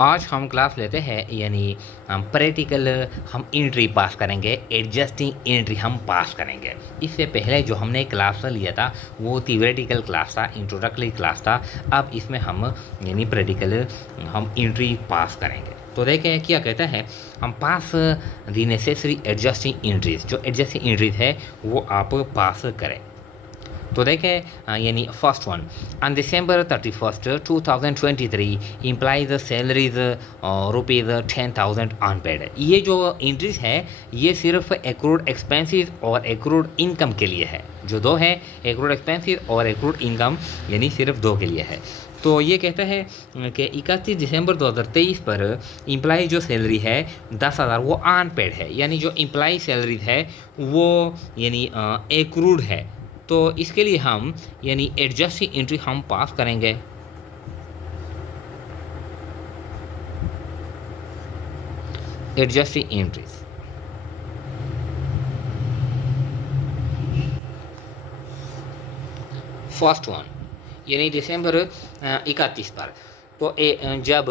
आज हम क्लास लेते हैं यानी हम प्रैक्टिकल हम एंट्री पास करेंगे, एडजस्टिंग एंट्री हम पास करेंगे। इससे पहले जो हमने क्लास लिया था वो थियोरेटिकल क्लास था, इंट्रोडक्टरी क्लास था। अब इसमें हम यानी प्रैक्टिकल हम एंट्री पास करेंगे। तो देखें क्या कहता है, हम pass the necessary adjusting entries, जो एडजस्टिंग एंट्रीज है वो आप पास करें। तो देखें यानी first one, on December 31st 2023 employees salaries rupees 10,000 unpaid. ये जो इंट्रीज है ये सिर्फ एक्रूड एक्सपेंसेस और एक्रूड इनकम के लिए है। जो दो है, एक्रूड एक्सपेंसेस और एक्रूड इनकम, यानी सिर्फ दो के लिए है। तो ये कहता है कि 31 दिसंबर 2023 पर इम्प्लाई जो सैलरी है 10,000 वो अनपेड है, यानी जो इम्प्लाई सैलरी है वो यानी एक्रूड है। तो इसके लिए हम यानी एडजस्टिंग एंट्री हम पास करेंगे। एडजस्टिंग एंट्रीज फर्स्ट वन यानी दिसंबर 31 पर तो जब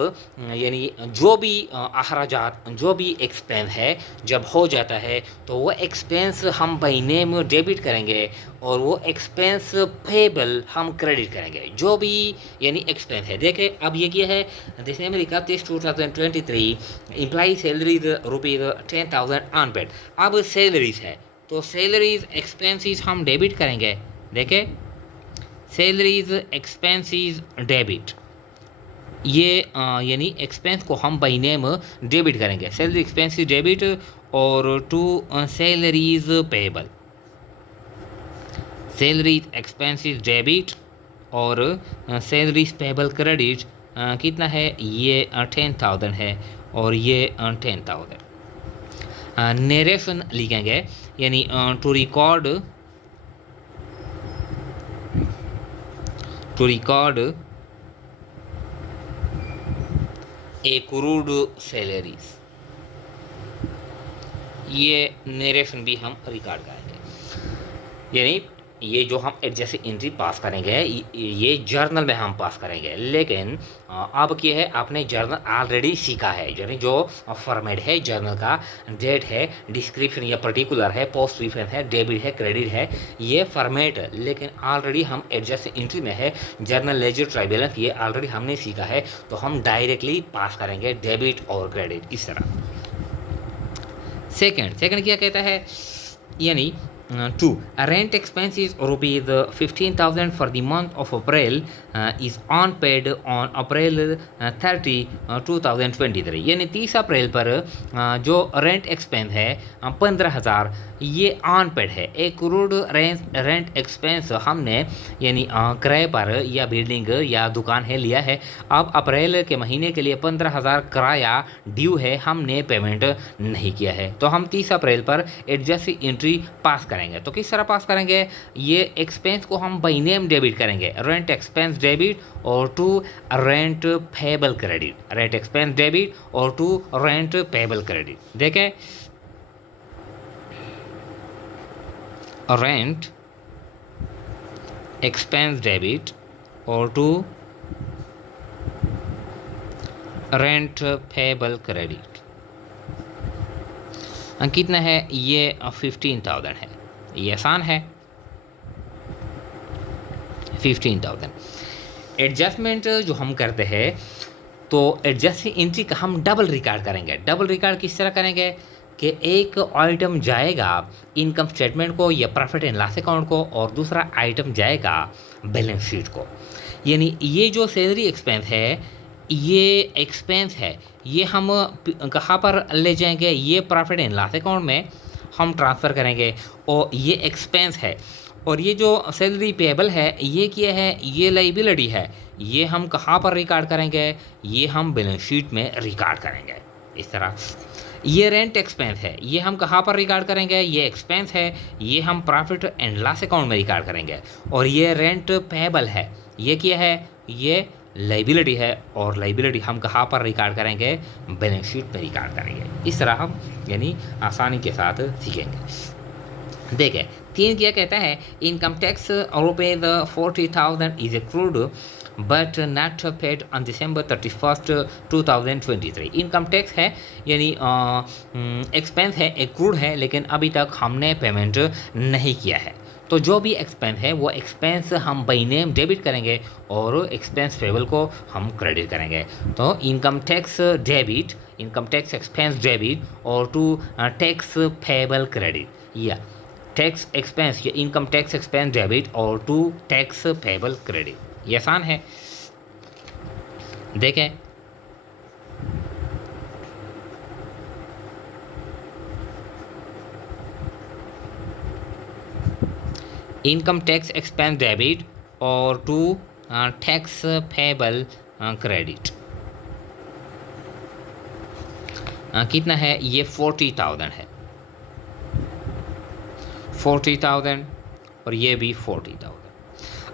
यानी जो भी अखराजात, जो भी एक्सपेंस है जब हो जाता है तो वो एक्सपेंस हम बाई नेम डेबिट करेंगे और वो एक्सपेंस पेबल हम क्रेडिट करेंगे। जो भी यानी एक्सपेंस है, देखें अब ये क्या है, दिसंबर 31 2023 इम्प्लाई सैलरीज रुपीज़ 10,000 अनपेड। अब सैलरीज है तो सैलरीज एक्सपेंसेस हम डेबिट करेंगे। देखें सैलरीज एक्सपेंसेस डेबिट, ये यानी एक्सपेंस को हम बाई नेम डेबिट करेंगे। सैलरी एक्सपेंसेस डेबिट और to salaries payable, salaries expenses debit और सैलरीज पेबल क्रेडिट कितना है, ये 10,000 है और ये 10,000। नरेशन लिखेंगे यानी टू रिकॉर्ड एक्रूड सैलरीज, ये नरेशन भी हम रिकॉर्ड करेंगे। यानी ये जो हम एडजस्टिंग एंट्री पास करेंगे ये जर्नल में हम पास करेंगे। लेकिन अब क्या है, आपने जर्नल ऑलरेडी सीखा है, यानी जो फॉर्मेट है जर्नल का, डेट है, डिस्क्रिप्शन या पर्टिकुलर है, पोस्ट रेफरेंस है, डेबिट है, क्रेडिट है, ये फॉर्मेट। लेकिन ऑलरेडी हम एडजस्टिंग एंट्री में है जर्नल लेजर ट्रायल, ये ऑलरेडी हमने सीखा है, तो हम डायरेक्टली पास करेंगे डेबिट और क्रेडिट इस तरह। सेकंड क्या कहता है, यानी to rent expenses rupees 15,000 for the month of April is on paid on April 30 2023, यानी 30 अप्रैल पर जो रेंट एक्सपेंस है 15,000 ये ऑन पेड है। एक करोड़ रेंट एक्सपेंस हमने यानी किराए पर या बिल्डिंग या दुकान है लिया है। अब अप्रैल के महीने के लिए 15,000 किराया ड्यू है, हमने पेमेंट नहीं किया है, तो हम 30 अप्रैल पर एडजस्टिंग एंट्री पास करेंगे। तो किस तरह पास करेंगे, ये एक्सपेंस को हम बाई नेम डेबिट करेंगे, रेंट एक्सपेंस डेबिट और to rent payable credit, rent expense debit और टू रेंट पेबल क्रेडिट। देखें रेंट एक्सपेंस डेबिट और टू रेंट पेबल क्रेडिट कितना है, ये 15,000 है, ये आसान है 15,000। एडजस्टमेंट जो हम करते हैं तो एडजस्टिंग एंट्री का हम डबल रिकॉर्ड करेंगे। डबल रिकॉर्ड किस तरह करेंगे कि एक आइटम जाएगा इनकम स्टेटमेंट को या प्रॉफिट एंड लॉस अकाउंट को और दूसरा आइटम जाएगा बैलेंस शीट को। यानी ये जो सैलरी एक्सपेंस है, ये एक्सपेंस है, ये हम कहाँ पर ले जाएंगे, ये प्रॉफिट एंड लॉस अकाउंट में हम ट्रांसफ़र करेंगे और ये एक्सपेंस है। और ये जो सैलरी पेबल है ये क्या है, ये लाइबिलिटी है, ये हम कहाँ पर रिकॉर्ड करेंगे, ये हम बैलेंस शीट में रिकॉर्ड करेंगे इस तरह। ये रेंट एक्सपेंस है, ये हम कहाँ पर रिकॉर्ड करेंगे, ये एक्सपेंस है, ये हम प्रॉफिट एंड लॉस अकाउंट में रिकॉर्ड करेंगे। और ये रेंट पेबल है, ये क्या है, ये लाइबिलिटी है और लाइबिलिटी हम कहाँ पर रिकॉर्ड करेंगे, बैलेंस शीट में रिकॉर्ड करेंगे। इस तरह हम यानी आसानी के साथ सीखेंगे। देखें 3 क्या कहता है, income tax rupees 40,000 is accrued but not paid on December 31st 2023। Income tax है यानी एक्सपेंस है, एक्रूड है, लेकिन अभी तक हमने पेमेंट नहीं किया है। तो जो भी एक्सपेंस है वो एक्सपेंस हम बाई नेम डेबिट करेंगे और एक्सपेंस पेबल को हम क्रेडिट करेंगे। तो income tax debit, income tax expense debit और टू टैक्स पेबल क्रेडिट, या टैक्स एक्सपेंस या इनकम टैक्स एक्सपेंस डेबिट और टू टैक्स पेबल क्रेडिट। ये आसान है, देखें। इनकम टैक्स एक्सपेंस डेबिट और टू टैक्स पेबल क्रेडिट कितना है? ये 40,000 है, 40,000 और ये भी 40,000।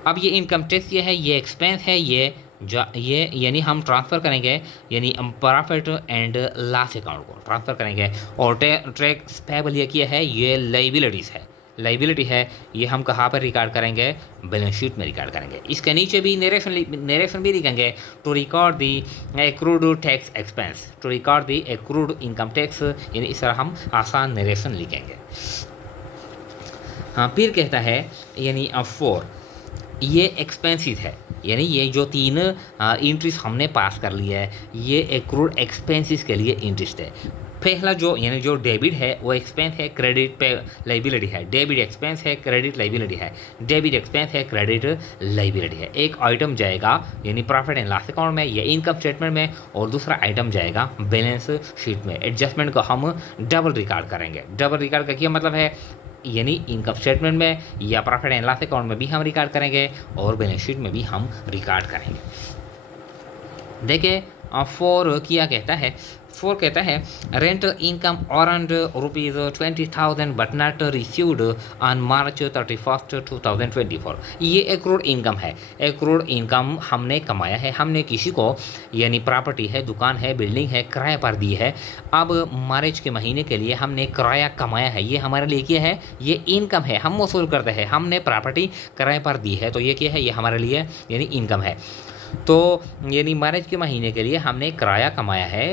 अब ये इनकम टैक्स ये है, ये एक्सपेंस है, ये यानी हम ट्रांसफ़र करेंगे, यानी प्रॉफिट एंड लॉस अकाउंट को ट्रांसफ़र करेंगे। और टैक्स पेबल ये किया है, ये लाइबिलिटीज़ है, लाइबिलिटी है, ये हम कहाँ पर रिकॉर्ड करेंगे? बैलेंस शीट में रिकॉर्ड करेंगे। इसके नीचे भी नरेशन भी लिखेंगे, to record the accrued tax expense, to record the accrued income tax, यानी इस तरह हम आसान नरेशन लिखेंगे। हाँ, फिर कहता है यानी 4 ये एक्सपेंसिस है, यानी ये जो 3 इंट्रीज हमने पास कर लिया है, ये एक्रूड एक्सपेंसिस के लिए इंटरेस्ट है। पहला जो यानी जो डेबिट है वो एक्सपेंस है, क्रेडिट पे लाइबिलिटी है। डेबिट एक्सपेंस है, क्रेडिट लाइबिलिटी है। डेबिट एक्सपेंस है, क्रेडिट लाइबिलिटी है। एक आइटम जाएगा यानी प्रॉफिट एंड लॉस अकाउंट में या इनकम स्टेटमेंट में, और दूसरा आइटम जाएगा बैलेंस शीट में। एडजस्टमेंट को हम डबल रिकॉर्ड करेंगे। डबल रिकॉर्ड का क्या मतलब है? यानी इनकम स्टेटमेंट में या प्रॉफिट एंड लॉस अकाउंट में भी हम रिकॉर्ड करेंगे और बैलेंस शीट में भी हम रिकॉर्ड करेंगे। देखिए 4 क्या कहता है? 4 कहता है rental income earned ₹20,000 but not received on March 31st 2024। ये एक्रूड इनकम है। एक्रूड इनकम हमने कमाया है, हमने किसी को यानी प्रॉपर्टी है, दुकान है, बिल्डिंग है, किराए पर दी है। अब मार्च के महीने के लिए हमने किराया कमाया है, ये हमारे लिए क्या है? ये इनकम है, हम वसूल करते हैं। हमने प्रॉपर्टी किराए पर दी है, तो ये क्या है? ये हमारे लिए यानी इनकम है। तो यानी मार्च के महीने के लिए हमने किराया कमाया है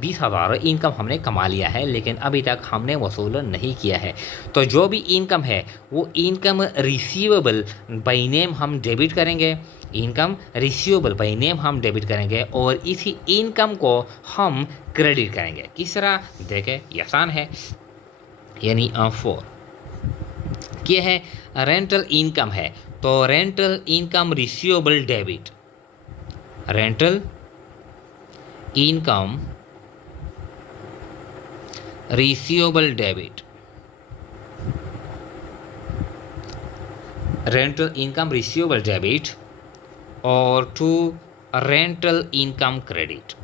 20,000, इनकम हमने कमा लिया है, लेकिन अभी तक हमने वसूल नहीं किया है। तो जो भी इनकम है वो इनकम रिसीवेबल बाई नेम हम डेबिट करेंगे, इनकम रिसीवेबल बाई नेम हम डेबिट करेंगे और इसी इनकम को हम क्रेडिट करेंगे। किस तरह? देखें, ये आसान है। यानी 4 क्या है? रेंटल इनकम है, तो rental income receivable debit, rental income receivable debit, rental income receivable debit और to rental income credit.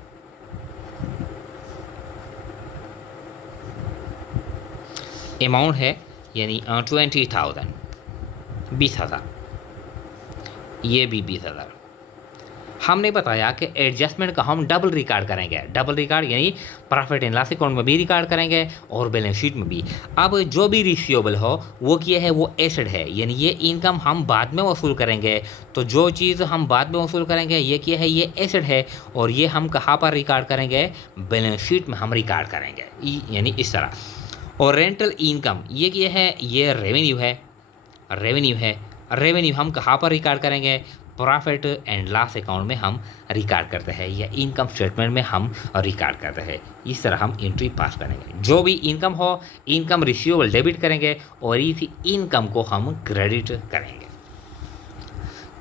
Amount है यानी 20,000, 20,000, ये भी 20,000। हमने बताया कि एडजस्टमेंट का हम डबल रिकॉर्ड करेंगे। डबल रिकॉर्ड यानी प्रॉफिट एंड लॉस अकाउंट में भी रिकॉर्ड करेंगे और बैलेंस शीट में भी। अब जो भी रिसीवेबल हो वो क्या है? वो एसेट है, यानी ये इनकम हम बाद में वसूल करेंगे। तो जो चीज़ हम बाद में वसूल करेंगे ये क्या है? ये एसेट है, और ये हम कहाँ पर रिकॉर्ड करेंगे? बैलेंस शीट में हम रिकॉर्ड करेंगे, यानी इस तरह। और रेंटल इनकम ये क्या है? ये रेवेन्यू है, रेवेन्यू है। रेवेन्यू हम कहाँ पर रिकॉर्ड करेंगे? प्रॉफिट एंड लॉस अकाउंट में हम रिकॉर्ड करते हैं या इनकम स्टेटमेंट में हम रिकॉर्ड करते हैं। इस तरह हम एंट्री पास करेंगे। जो भी इनकम हो, इनकम रिसीवेबल डेबिट करेंगे और इसी इनकम को हम क्रेडिट करेंगे।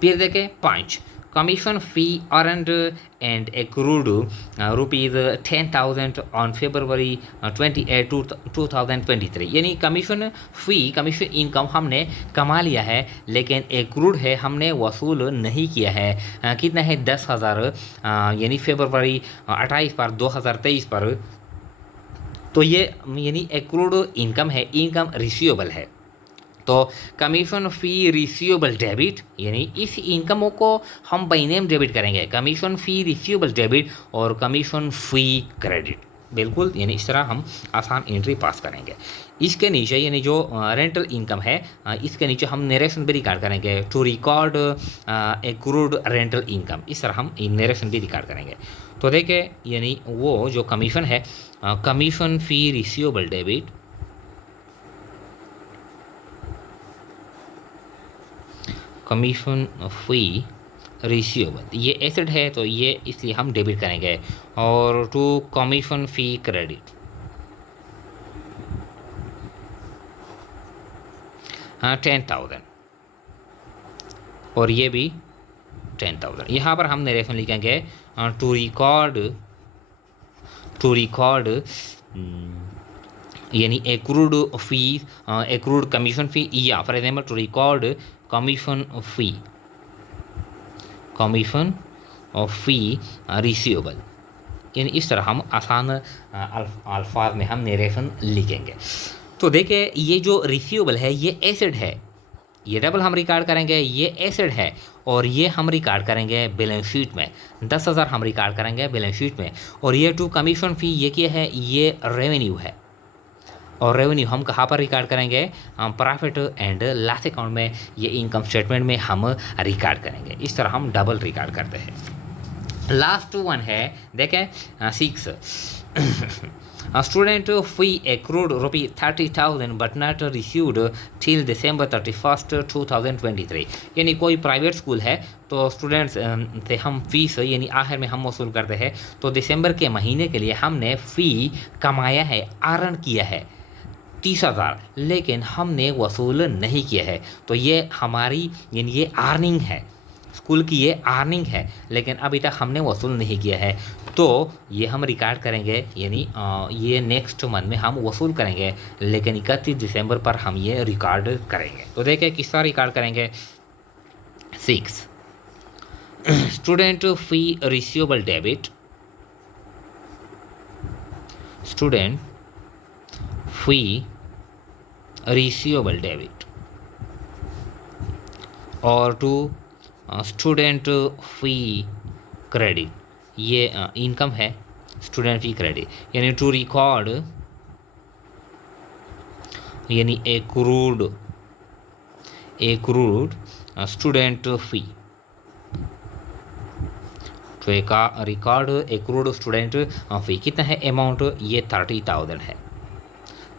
फिर देखें 5 commission fee earned and accrued ₹10,000 on February 28, 2023। यानी कमीशन फ़ी, कमीशन इनकम हमने कमा लिया है, लेकिन एक्रूड है, हमने वसूल नहीं किया है। कितना है? 10,000, यानी फरवरी 28 पर 2023 पर। तो ये यानी एक्रूड इनकम है, इनकम रिसीवेबल है। तो कमीशन फ़ी रिसीवेबल डेबिट, यानी इस इनकम को हम बाई नेम डेबिट करेंगे। कमीशन फ़ी रिसीवेबल डेबिट और कमीशन फ़ी क्रेडिट। बिल्कुल, यानी इस तरह हम आसान एंट्री पास करेंगे। इसके नीचे यानी जो रेंटल इनकम है, इसके नीचे हम नरेशन भी रिकॉर्ड करेंगे, to record accrued rental income, इस तरह हम नरेशन भी रिकॉर्ड करेंगे। तो देखिए यानी वो जो कमीशन है, commission fee receivable debit, commission fee receivable, ये एसेट है तो ये इसलिए हम डेबिट करेंगे। और टू कमीशन फी क्रेडिट, हाँ 10,000, और ये भी 10,000। यहाँ पर हम नरेशन लिखेंगे टू रिकॉर्ड यानी accrued fee, accrued commission fee, या for example to record commission fee receivable, यानी इस तरह हम आसान अल्फाज में हम नरेशन लिखेंगे। तो देखिए ये जो रिसीवेबल है ये एसेट है, ये डबल हम रिकॉर्ड करेंगे, ये एसेट है, और ये हम रिकॉर्ड करेंगे बैलेंस शीट में, 10,000 हम रिकॉर्ड करेंगे बैलेंस शीट में। और ये टू कमीशन फ़ी ये क्या है, ये रेवेन्यू है, और रेवेन्यू हम कहाँ पर रिकॉर्ड करेंगे, प्रॉफिट एंड लॉस अकाउंट में, ये इनकम स्टेटमेंट में हम रिकॉर्ड करेंगे। इस तरह हम डबल रिकॉर्ड करते हैं। लास्ट वन है देखें 6, student fee accrued ₹30,000 but not received till December 31st 2023, यानी कोई प्राइवेट स्कूल है तो स्टूडेंट्स से हम फीस यानी आखिर में हम वसूल करते हैं। तो दिसंबर के महीने के लिए हमने फ़ी कमाया है, अर्न किया है 30,000, लेकिन हमने वसूल नहीं किया है। तो ये हमारी यानी ये अर्निंग है, स्कूल की ये अर्निंग है, लेकिन अभी तक हमने वसूल नहीं किया है। तो ये हम रिकॉर्ड करेंगे, यानी ये नेक्स्ट मंथ में हम वसूल करेंगे, लेकिन 31 दिसंबर पर हम ये रिकॉर्ड करेंगे। तो देखिए किस तरह रिकॉर्ड करेंगे। 6, student fee receivable debit, student fee receivable debit, और टू स्टूडेंट फ़ी क्रेडिट, ये इनकम है स्टूडेंट फ़ी क्रेडिट, यानी टू रिकॉर्ड यानी एक्रूड स्टूडेंट फ़ी, तो एक रिकॉर्ड एक्रूड स्टूडेंट फ़ी कितना है अमाउंट, ये 30,000 है,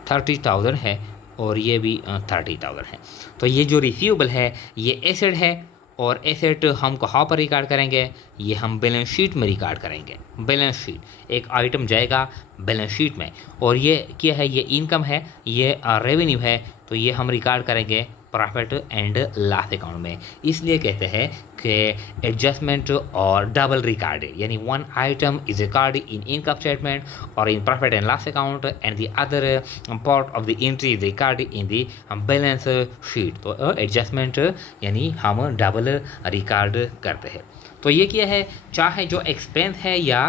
30,000 है, और ये भी 30,000 है। तो ये जो रिसीवेबल है ये एसेट है, और एसेट हम कहाँ पर रिकॉर्ड करेंगे, ये हम बैलेंस शीट में रिकॉर्ड करेंगे। बैलेंस शीट एक आइटम जाएगा बैलेंस शीट में, और ये क्या है, ये इनकम है, ये रेवेन्यू है, तो ये हम रिकॉर्ड करेंगे प्रॉफिट एंड लॉस अकाउंट में। इसलिए कहते हैं कि एडजस्टमेंट और डबल रिकॉर्ड, यानी one item is recorded in income statement और in profit and loss account, and the other part of the entry is recorded in the balance sheet. तो adjustment यानी हम डबल रिकॉर्ड करते हैं। तो ये क्या है, चाहे जो एक्सपेंस है या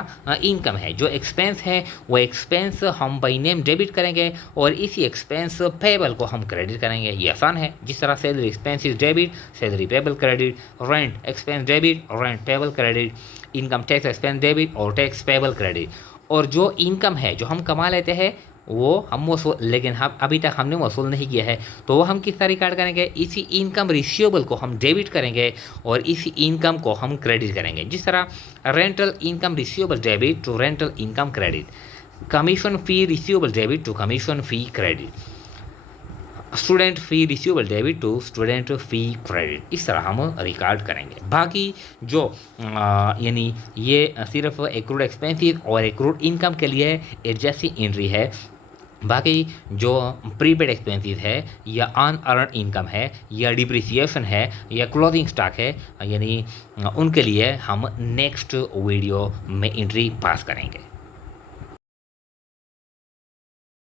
इनकम है, जो एक्सपेंस है वो एक्सपेंस हम बाई नेम डेबिट करेंगे, और इसी एक्सपेंस पेबल को हम क्रेडिट करेंगे। ये आसान है, जिस तरह salary expense is debit, salary payable credit, rent expense debit, rent payable credit, income tax expense debit और टैक्स पेबल क्रेडिट। और जो इनकम है जो हम कमा लेते हैं वो हम वसूल, लेकिन हम अभी तक हमने वसूल नहीं किया है, तो वो हम किस तरह रिकॉर्ड करेंगे, इसी इनकम रिसीवेबल को हम डेबिट करेंगे और इसी इनकम को हम क्रेडिट करेंगे। जिस तरह rental income receivable debit to rental income credit, commission fee receivable debit to commission fee credit, student fee receivable debit to student fee credit, इस तरह हम रिकॉर्ड करेंगे। बाकी जो यानी ये सिर्फ एक्रूड एक्सपेंसिस और एक्रूड इनकम के लिए एडजस्टिंग एंट्री है। बाकी जो प्रीपेड एक्सपेंसिस है या अनअर्न्ड इनकम है या डिप्रिसिएशन है या क्लोजिंग स्टॉक है, यानी उनके लिए हम नेक्स्ट वीडियो में एंट्री पास करेंगे।